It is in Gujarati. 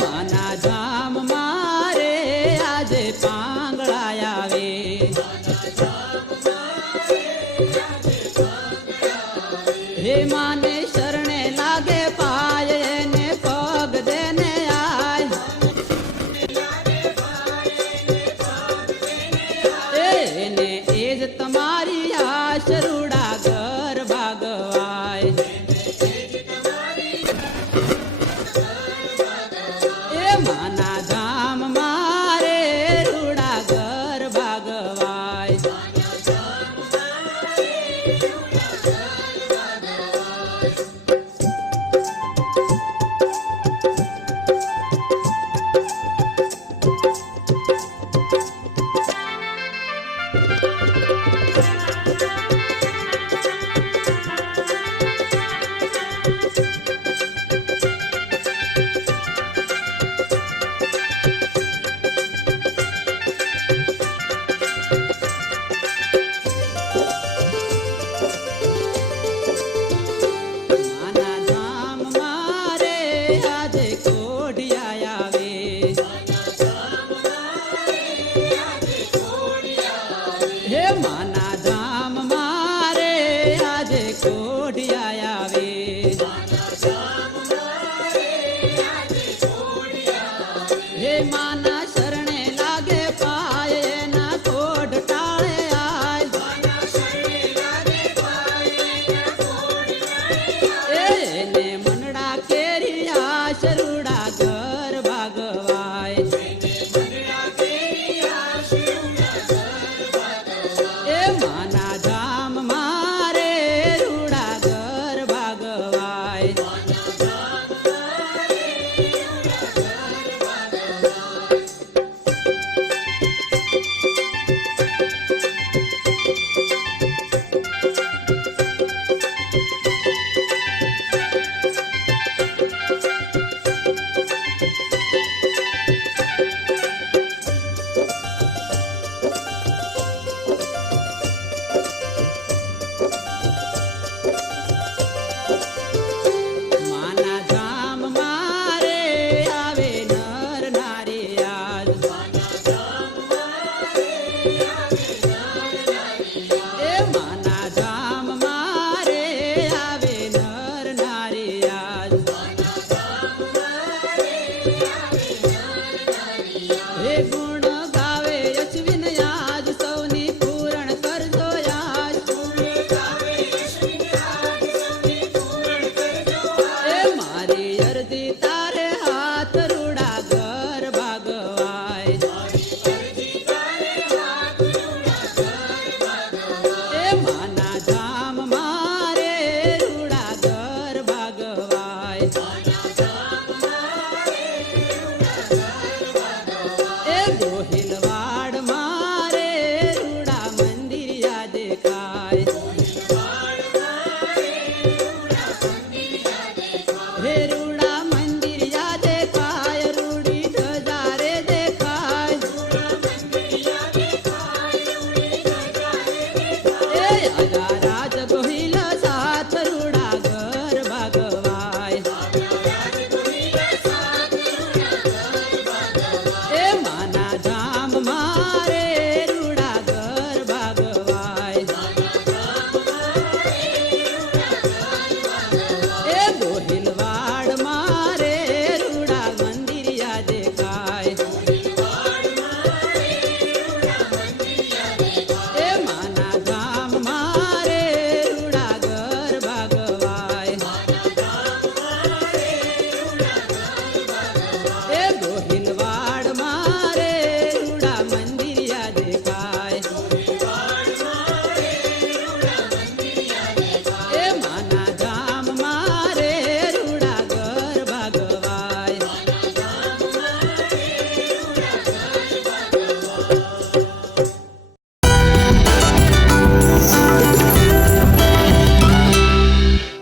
માના ધામ મારે આજે પાંગળા આવે હે માને શરણે લાગે પાય એને પગ દેને આય એને એજ તમારી આશરૂડા ઘર ભાગવાય એ માના ધામ મારે રૂડા ઘર ભાગવાય માના ધામ મારે આજે કોઢિયા આવે હે માના ધામ મારે આજે કોઢિયા આવે હે માના શરણે લાગે પાય એના કોઢ ટાળે આય એને મનડા કેરી આશરૂડા ઘર ભાગવાય એ માના ધામ મારે રૂડા ઘર ભાગવાય માના ધામ મારે આવે નર નારી આજ એ માના ધામ મારે આવે નર નારી આજ હે ગુણ ગાવે અશ્વિન આજ સૌની પૂરણ કરજો આજ એ મારી અરજી તારે હાથ રૂડા ઘર ભાગવાય એ માના ધામ મારે રૂડા ઘર ભાગવાય એ દોહે